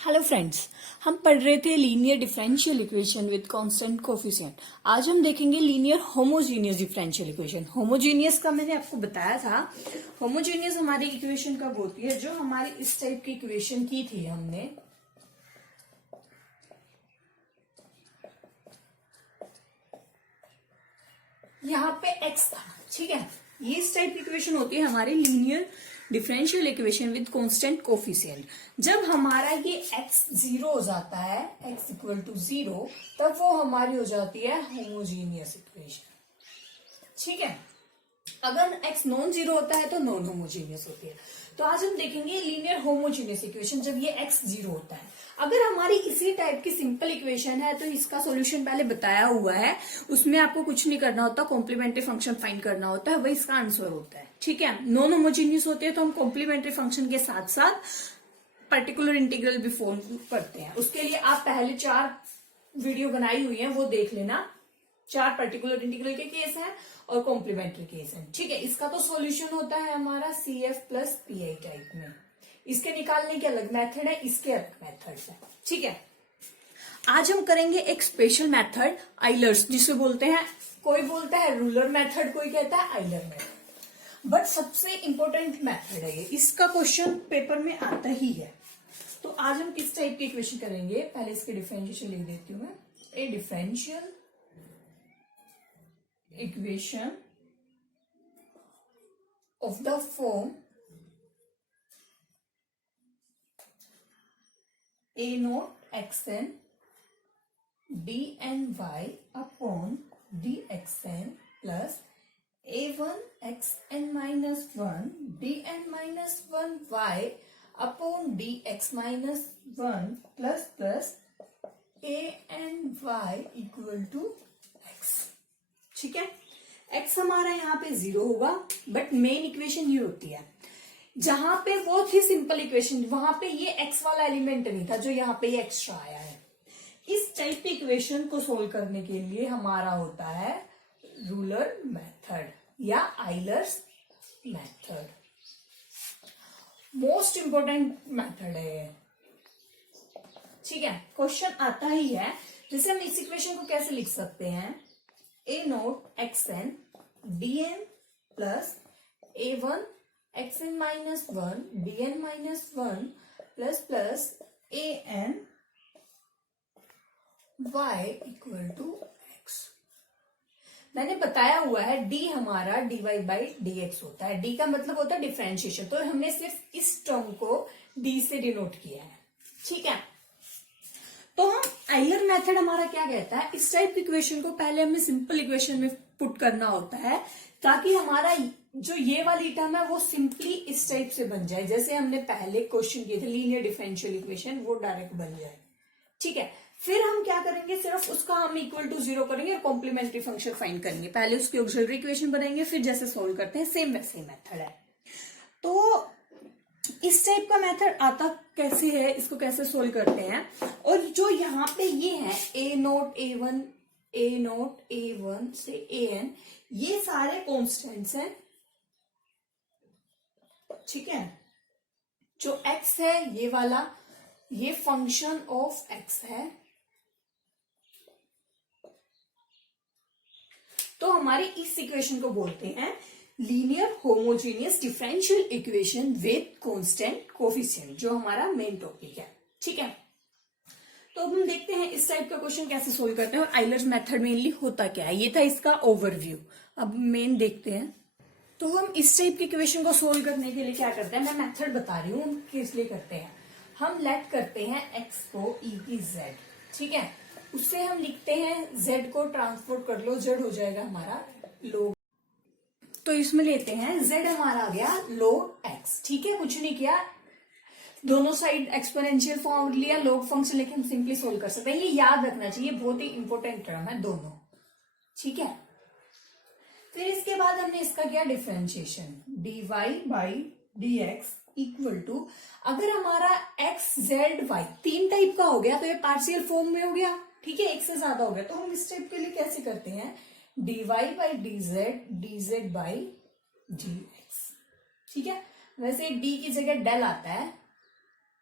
Hello friends, हम पढ़ रहे थे linear differential equation with constant coefficient. आज हम देखेंगे linear homogeneous differential equation. Homogeneous का मैंने आपको बताया था। होमोजीनियस हमारी इक्वेशन कब होती है? जो हमारी इस टाइप की इक्वेशन की थी हमने, यहाँ पे x था, ठीक है। ये इस टाइप की इक्वेशन होती है हमारी linear differential equation with constant coefficient. जब हमारा ये x जीरो हो जाता है, x इक्वल टू जीरो, तब वो हमारी हो जाती है होमोजीनियस इक्वेशन, ठीक है। अगर x नॉन जीरो होता है तो नॉन होमोजीनियस होती है। तो आज हम देखेंगे लीनियर होमोजीनियस इक्वेशन जब ये x जीरो होता है। अगर हमारी इसी टाइप की सिंपल इक्वेशन है तो इसका सॉल्यूशन पहले बताया हुआ है, उसमें आपको कुछ नहीं करना होता, कॉम्प्लीमेंट्री फंक्शन फाइंड करना होता है, वही इसका आंसर होता है, ठीक है। नॉन होमोजीनियस होते हैं तो हम कॉम्प्लीमेंट्री फंक्शन के साथ साथ पर्टिकुलर इंटीग्रल भी फॉर्म करते हैं। उसके लिए आप पहले 4 वीडियो बनाई हुई है, वो देख लेना। 4 पर्टिकुलर इंटीग्रल के केस हैं और कॉम्प्लीमेंट्री केस है, ठीक है। इसका तो सॉल्यूशन होता है हमारा CF प्लस PI टाइप में। इसके निकालने के अलग मेथड है, इसके अलग मेथड है, ठीक है। आज हम करेंगे एक स्पेशल मेथड, आइलर्स जिसे बोलते हैं। कोई बोलता है रूलर मेथड, कोई कहता है आइलर मेथड, बट सबसे इंपॉर्टेंट मेथड है ये। इसका क्वेश्चन पेपर में आता ही है। तो आज हम किस टाइप की इक्वेशन करेंगे? पहले इसके डिफरेंशिएशन लिख देती हूँ मैं। ए differential equation of the form a naught xn dny upon dxn plus a1 xn minus 1 dn minus 1 y upon dx minus 1 plus a and y equal to x, ठीक है। x हमारा यहाँ पे 0 होगा, बट मेन इक्वेशन ये होती है। जहां पे वो थी सिंपल इक्वेशन, वहां पे ये x वाला एलिमेंट नहीं था, जो यहाँ पे ये एक्स्ट्रा आया है। इस टाइप की इक्वेशन को सोल्व करने के लिए हमारा होता है रूलर मेथड या Euler's method. Most important method है ये, ठीक है। क्वेश्चन आता ही है। जैसे हम इस इक्वेशन को कैसे लिख सकते हैं? a nought xn dn plus a1 xn minus 1 dn minus 1 plus an y equal to x। मैंने बताया हुआ है d हमारा dy बाई dx होता है। d का मतलब होता है डिफरेंशिएशन, तो हमने सिर्फ इस टर्म को d से डिनोट किया है, ठीक है। तो हम आइलर मेथड हमारा क्या कहता है? इस टाइप की इक्वेशन को पहले हमें सिंपल इक्वेशन में पुट करना होता है, ताकि हमारा जो ये वाली टर्म है वो सिंपली इस टाइप से बन जाए, जैसे हमने पहले क्वेश्चन किए थे लीनियर डिफरेंशियल इक्वेशन, वो डायरेक्ट बन जाए, ठीक है। फिर हम क्या करेंगे? सिर्फ उसका हम इक्वल टू 0 करेंगे और कॉम्प्लीमेंट्री फंक्शन फाइंड करेंगे। पहले उसकी ऑक्सिलरी इक्वेशन बनाएंगे, फिर जैसे सोल्व करते हैं सेम वैसे ही मेथड है। तो इस टाइप का मेथड आता कैसे है, इसको कैसे सोल्व करते हैं? और जो यहाँ पे ये है a note a1 a note a1 से an, ये सारे कॉन्स्टेंट्स हैं, ठीक है। जो x है ये वाला, ये फंक्शन ऑफ x है। तो हमारी इस इक्वेशन को बोलते हैं linear homogeneous differential equation with constant coefficient, जो हमारा मेन टॉपिक है, ठीक है। तो हम देखते हैं इस टाइप का क्वेश्चन कैसे सोल्व करते हैं और आइलर्स मेथड मेनली होता क्या है। ये था इसका ओवरव्यू। अब मेन देखते हैं। तो हम इस टाइप के इक्वेशन को सोल्व करने के लिए क्या करते हैं? मैं मेथड बता रही हूँ किस लिए करते हैं। हम लेट करते हैं x को e की z, ठीक है। उससे हम लिखते हैं z को ट्रांसपोर्ट कर लो, z हो जाएगा हमारा log। तो इसमें लेते हैं z हमारा आ गया log x, ठीक है। कुछ नहीं किया, दोनों साइड एक्सपोनेंशियल फॉर्म लिया, log फंक्शन लेके हम सिंपली सोल्व कर सकते हैं। ये याद रखना चाहिए, बहुत ही इंपॉर्टेंट टर्म है दोनों, ठीक है। फिर इसके बाद हमने इसका किया differentiation, dy by dx equal to, अगर हमारा x z y 3 टाइप का हो गया तो ये पार्शियल फॉर्म में हो गया, ठीक है। एक से ज्यादा हो गया तो हम इस टाइप के लिए कैसे करते हैं? dy by dz by dx, ठीक है। वैसे d की जगह डेल आता है,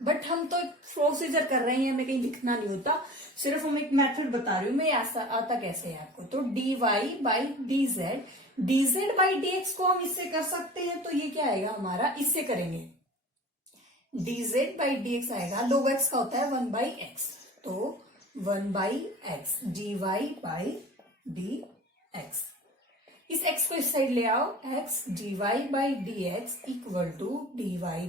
बट हम तो प्रोसीजर कर रहे हैं, हमें कहीं लिखना नहीं होता, सिर्फ हम एक मेथड बता रही हूँ मैं, आता कैसे है आपको। तो dy by D Z, D Z by D X को हम इससे कर सकते हैं, तो ये क्या आएगा हमारा, इससे करेंगे D Z by D x आएगा, log x का होता है 1 बाई एक्स, तो 1 by X D Y by D X. इस x को इस साइड ले आओ, x dy by D X equal to dy by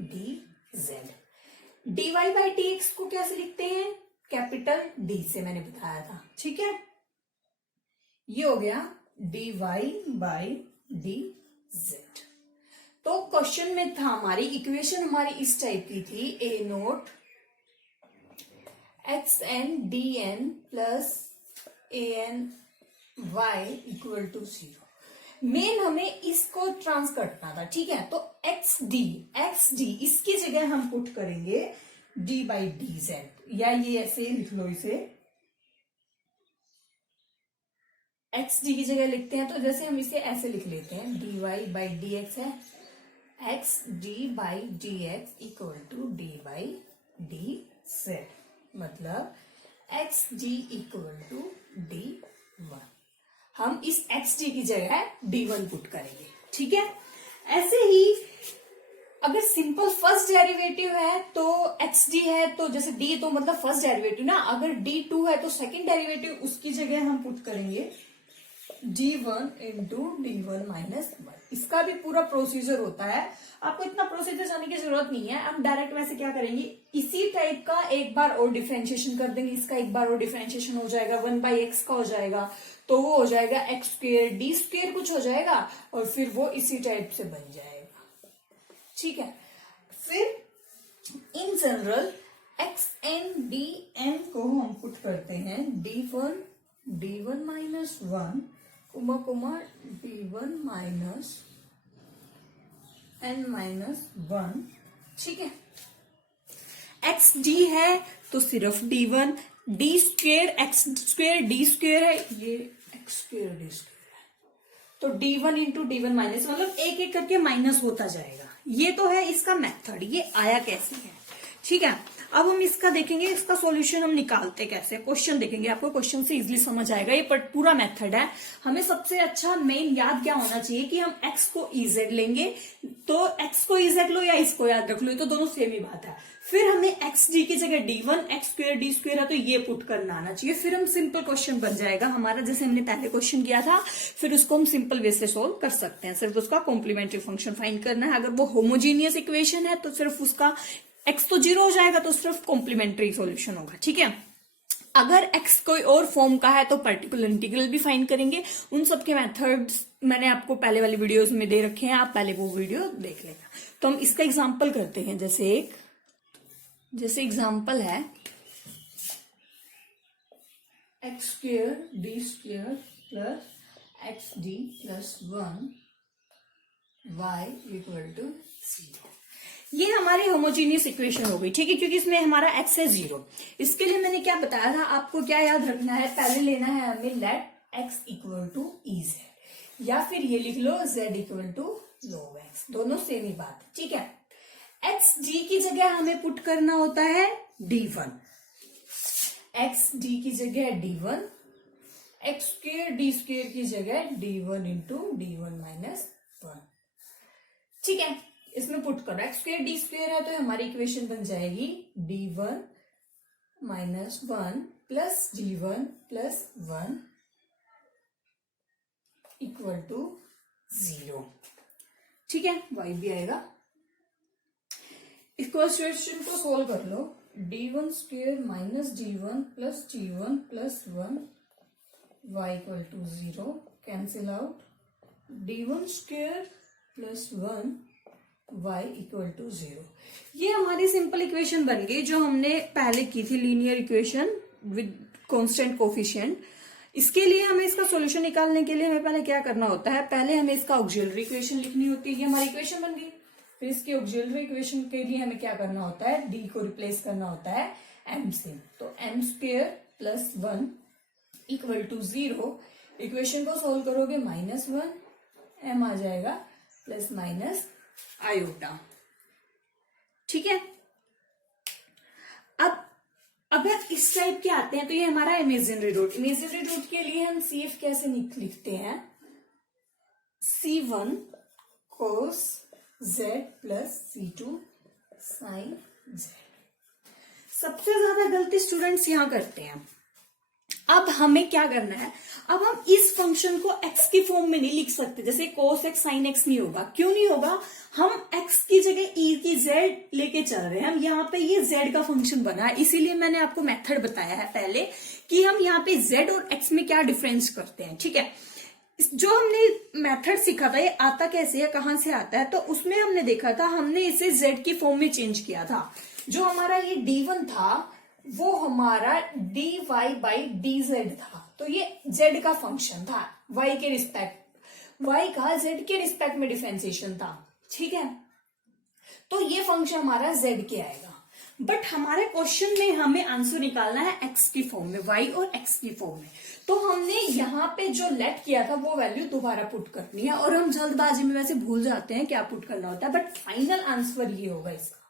D Z. dy by D X को कैसे लिखते हैं, कैपिटल D से मैंने बताया था, ठीक है। ये हो गया dy बाई डी जेड। तो क्वेश्चन में था हमारी इक्वेशन हमारी इस टाइप की थी, a nought X N D N plus A N Y equal to 0। मेन हमें इसको ट्रांस करना था, ठीक है। तो एक्स डी इसकी जगह हम पुट करेंगे डी बाई डी जेड, या ये ऐसे लिख लो इसे, एक्स डी की जगह लिखते हैं तो जैसे हम इसे ऐसे लिख लेते हैं, D Y by D X है, X D by D X equal to D by D Z, मतलब X D equal to D one. हम इस एक्स डी की जगह डी वन पुट करेंगे, ठीक है। ऐसे ही अगर सिंपल फर्स्ट डेरिवेटिव है तो एक्स डी है, तो जैसे डी तो मतलब फर्स्ट डेरिवेटिव ना, अगर डी टू है तो सेकंड डेरिवेटिव उसकी जगह हम पुट करेंगे D one into D one minus one. इसका भी पूरा प्रोसीजर होता है, आपको इतना प्रोसीजर जाने की जरूरत नहीं है। हम डायरेक्ट वैसे क्या करेंगे, इसी टाइप का एक बार और डिफरेंशिएशन कर देंगे, इसका एक बार और डिफरेंशिएशन हो जाएगा, 1 बाई एक्स का हो जाएगा, तो वो हो जाएगा एक्स स्क्वेयर डी स्क्वेयर कुछ हो जाएगा, और फिर वो इसी टाइप से बन जाएगा, ठीक है। फिर in general X N D N को हम पुट करते हैं D one minus one comma D one minus N minus one, ठीक है। एक्स डी है तो सिर्फ D one, D square X square D square है, ये एक्स स्क्वेयर डी स्क्वेयर है, तो D one into D one minus, मतलब एक एक करके माइनस होता जाएगा। ये तो है इसका मेथड, ये आया कैसे है, ठीक है। अब हम इसका देखेंगे, इसका सॉल्यूशन हम निकालते कैसे, क्वेश्चन देखेंगे, आपको क्वेश्चन से इजीली समझ आएगा, ये पूरा मेथड है। हमें सबसे अच्छा मेन याद क्या होना चाहिए कि हम x को ez लेंगे, तो x को ez लो या इसको याद रख लो, ये तो दोनों सेम ही बात है। फिर हमें एक्स डी की जगह D one, x square D square है तो ये पुट करना आना चाहिए, फिर हम सिंपल क्वेश्चन बन जाएगा हमारा, जैसे हमने पहले क्वेश्चन किया था। फिर उसको हम सिंपल वे से सोल्व कर सकते हैं, सिर्फ उसका कॉम्प्लीमेंट्री फंक्शन फाइंड करना है। अगर वो होमोजीनियस इक्वेशन है तो सिर्फ उसका x तो 0 हो जाएगा, तो सिर्फ कॉम्प्लीमेंट्री सॉल्यूशन होगा, ठीक है। अगर x कोई और फॉर्म का है तो पर्टिकुलर इंटीग्रल भी फाइंड करेंगे। उन सबके मेथड्स मैंने आपको पहले वाली वीडियोस में दे रखे हैं, आप पहले वो वीडियो देख लेना। तो हम इसका एग्जांपल करते हैं, जैसे एग्जांपल है X square D square plus X D plus one Y equal to 0। ये हमारी होमोजीनियस इक्वेशन हो गई, ठीक है, क्योंकि इसमें हमारा x है 0। इसके लिए मैंने क्या बताया था, आपको क्या याद रखना है, पहले लेना है हमें let x equal to ez, या फिर ये लिख लो z equal to log x, दोनों सेम ही बात है, ठीक है। एक्स डी की जगह हमें पुट करना होता है d1, एक्स डी की जगह d1, x square D square की जगह d1 into d1 minus one, ठीक है। इसमें पुट करो, एक्स स्क्वेयर डी स्क्वेयर है तो हमारी इक्वेशन बन जाएगी d1 minus one plus d1 plus one equal to 0, ठीक है। y भी आएगा। इस क्वेश्चन को सोल्व कर लो, d1 square minus d1 plus d1 plus one y equal to 0, cancel out, d1 square plus one y equal to 0। ये हमारी सिंपल इक्वेशन बन गई जो हमने पहले की थी, linear equation with constant coefficient. इसके लिए हमें इसका सॉल्यूशन निकालने के लिए हमें पहले क्या करना होता है, पहले हमें इसका ऑक्सिलरी इक्वेशन लिखनी होती है, ये हमारी इक्वेशन बन गई। फिर इसकी ऑक्सिलरी इक्वेशन के लिए हमें क्या करना होता है, d को रिप्लेस करना होता है m से, तो m square plus one equal to 0। Equation को सोल्व करोगे -1 m आ जाएगा प्लस माइनस आयोटा, ठीक है। अब अगर इस टाइप के आते हैं तो ये हमारा इमेजिनरी रूट। इमेजिनरी रूट के लिए हम CF कैसे लिखते हैं, C1 cos Z plus C2 sin Z। सबसे ज्यादा गलती स्टूडेंट्स यहां करते हैं। अब हमें क्या करना है, अब हम इस फंक्शन को x की फॉर्म में नहीं लिख सकते, जैसे cos x sin x नहीं होगा। क्यों नहीं होगा, हम x की जगह e की z लेके चल रहे हैं। हम यहाँ पे ये z का फंक्शन बना है, इसीलिए मैंने आपको मेथड बताया है पहले कि हम यहाँ पे z और x में क्या डिफरेंस करते हैं। ठीक है, जो हमने मेथड सीखा था ये आता कैसे है, कहां से आता है, तो उसमें हमने देखा था, हमने इसे z की फॉर्म में चेंज किया था। जो हमारा ये d1 था वो हमारा dy बाई dz था, तो ये z का फंक्शन था, y के रिस्पेक्ट, y का z के रिस्पेक्ट में डिफरेंशिएशन था। ठीक है, तो ये फंक्शन हमारा z के आएगा। बट हमारे क्वेश्चन में हमें आंसर निकालना है x की फॉर्म में, y और x की फॉर्म में। तो हमने यहाँ पे जो लेट किया था वो वैल्यू दोबारा पुट करनी है, और हम जल्दबाजी में वैसे भूल जाते हैं क्या पुट करना होता है, बट फाइनल आंसर ये होगा इसका।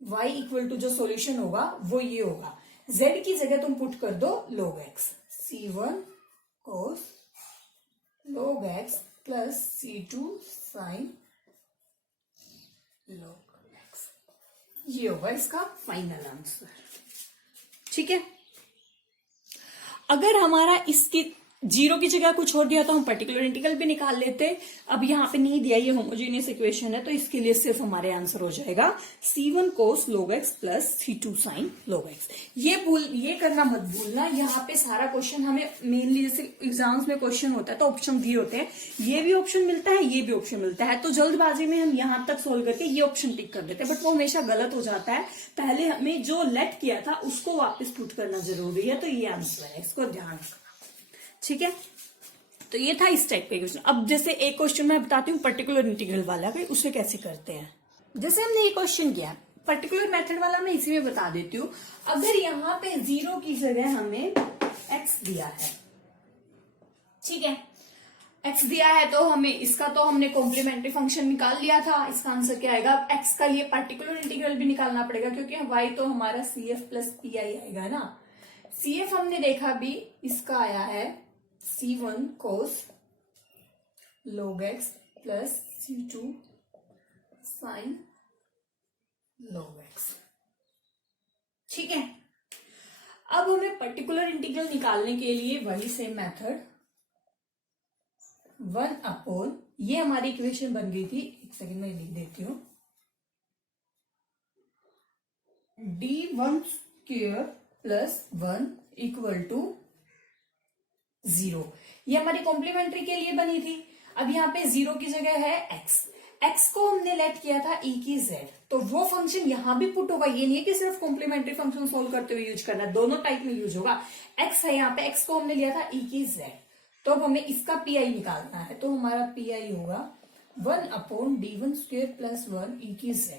y इक्वल टू जो सॉल्यूशन होगा वो ये होगा, z की जगह तुम पुट कर दो log x, C1 cos log x plus C2 sin log x, ये होगा इसका फाइनल आंसर। ठीक है, अगर हमारा इसकी जीरो की जगह कुछ और दिया तो हम पर्टिकुलर इंटीग्रल भी निकाल लेते। अब यहाँ पे नहीं दिया, ये होमोजेनियस इक्वेशन है, तो इसके लिए सिर्फ हमारे आंसर हो जाएगा C1 cos log x plus C2 sin log x। ये करना मत भूलना, यहाँ पे सारा क्वेश्चन हमें मेनली जैसे एग्जाम्स में क्वेश्चन होता है तो ऑप्शन दिए होते हैं, ये भी ऑप्शन मिलता है, ये भी ऑप्शन मिलता है, तो जल्दबाजी में हम यहाँ तक सोल्व करके ये ऑप्शन टिक कर देते हैं, बट वो हमेशा गलत हो जाता है। पहले हमें जो लेट किया था उसको वापस पुट करना जरूरी है, तो ये आंसर है, इसको ध्यान रखना। ठीक है, तो ये था इस टाइप का क्वेश्चन। अब जैसे एक क्वेश्चन मैं बताती हूँ पर्टिकुलर इंटीग्रल वाला, भाई उसे कैसे करते हैं। जैसे हमने ये क्वेश्चन किया पर्टिकुलर मेथड वाला, मैं इसी में बता देती हूँ। अगर यहाँ पे 0 की जगह हमें x दिया है, ठीक है, x दिया है तो हमें इसका तो हमने कॉम्प्लीमेंट्री फंक्शन निकाल लिया था, इसका आंसर क्या आएगा। अब x का लिए पर्टिकुलर इंटीग्रल भी निकालना पड़ेगा, क्योंकि y तो हमारा CF प्लस PI आएगा ना। CF हमने देखा भी, इसका आया है C1 cos log x plus C2 sin log x। ठीक है, अब हमें पर्टिकुलर इंटीग्रल निकालने के लिए वही सेम मेथड 1 अपॉन, ये हमारी इक्वेशन बन गई थी, एक सेकंड में लिख देती हूं, d1 square plus 1 equal to 0। ये हमारी कॉम्प्लीमेंट्री के लिए बनी थी। अब यहाँ पे 0 की जगह है x को हमने लेट किया था e की z, तो वो फंक्शन यहां भी पुट होगा। ये नहीं है कि सिर्फ कॉम्प्लीमेंट्री फंक्शन सोल्व करते हुए यूज करना, दोनों टाइप में यूज होगा। x है यहाँ पे, x को हमने लिया था e की z, तो अब हमें इसका PI निकालना है, तो हमारा PI होगा 1 upon d1 square plus 1 e की z।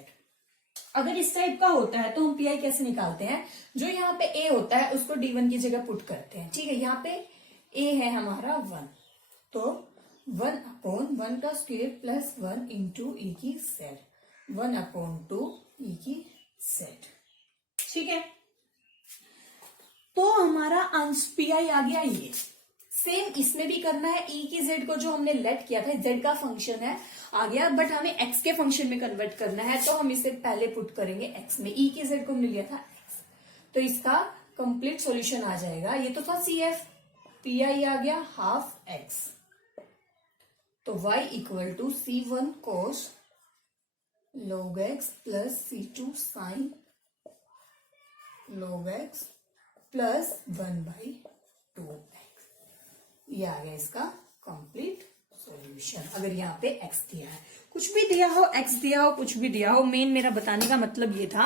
अगर इस टाइप का होता है तो हम PI कैसे निकालते हैं, जो यहाँ पे a होता है उसको d1 की जगह पुट करते हैं। ठीक है, यहाँ पे a है हमारा 1, तो 1 अपॉन 1 का स्क्वायर प्लस 1 इंटू e की z, 1 अपॉन 2 e की z। ठीक है, तो हमारा आंसर PI आ गया। ये सेम इसमें भी करना है, e की z को जो हमने लेट किया था, z का फंक्शन है, आ गया, बट हमें x के फंक्शन में कन्वर्ट करना है, तो हम इसे पहले पुट करेंगे x में। e की z को हमने लिया था x, तो इसका कंप्लीट सॉल्यूशन आ जाएगा। ये तो था CF, PI आ गया हाफ x, तो y equal to C1 cos log x plus C2 sin log x plus 1/2x। ये आ गया इसका कंप्लीट सॉल्यूशन। अगर यहाँ पे x दिया है, कुछ भी दिया हो, x दिया हो, कुछ भी दिया हो, मेन मेरा बताने का मतलब ये था,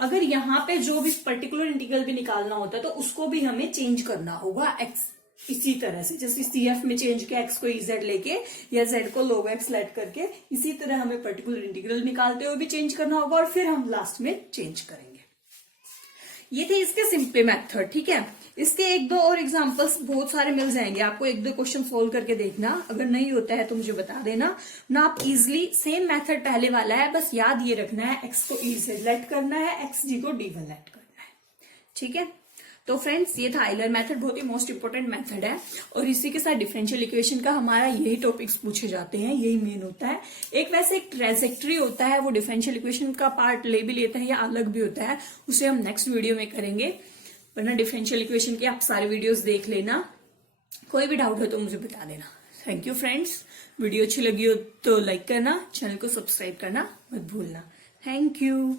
अगर यहाँ पे जो भी पर्टिकुलर इंटीग्रल भी निकालना होता है तो उसको भी हमें चेंज करना होगा x इसी तरह से, जैसे CF में चेंज किया x को EZ लेके या Z को log x लेट करके, इसी तरह हमें पर्टिकुलर इंटीग्रल निकालते हुए भी चेंज करना होगा, और फिर हम लास्ट में चेंज करेंगे। ये थे इसके सिंपल मेथड, ठीक है। इसके एक दो और एग्जांपल्स बहुत सारे मिल जाएंगे आपको, एक दो क्वेश्चन सोल्व करके देखना, अगर नहीं होता है तो मुझे बता देना ना। आप इजिली सेम मेथड पहले वाला है, बस याद ये रखना है एक्स को ई से लेट करना है, एक्स जी को डी1 लेट करना है, ठीक है। तो फ्रेंड्स ये था आइलर मेथड, बहुत ही मोस्ट इंपोर्टेंट मेथड है, और इसी के साथ डिफरेंशियल इक्वेशन का हमारा यही टॉपिक्स पूछे जाते हैं, यही मेन होता है। एक वैसे एक ट्रेजेक्ट्री होता है, वो डिफरेंशियल इक्वेशन का पार्ट ले भी लेता है या अलग भी होता है, उसे हम नेक्स्ट वीडियो में करेंगे। वरना डिफरेंशियल इक्वेशन के आप सारे वीडियोस देख लेना, कोई भी डाउट हो तो मुझे बता देना। थैंक यू फ्रेंड्स, वीडियो अच्छी लगी हो तो लाइक करना, चैनल को सब्सक्राइब करना मत भूलना। Thank you.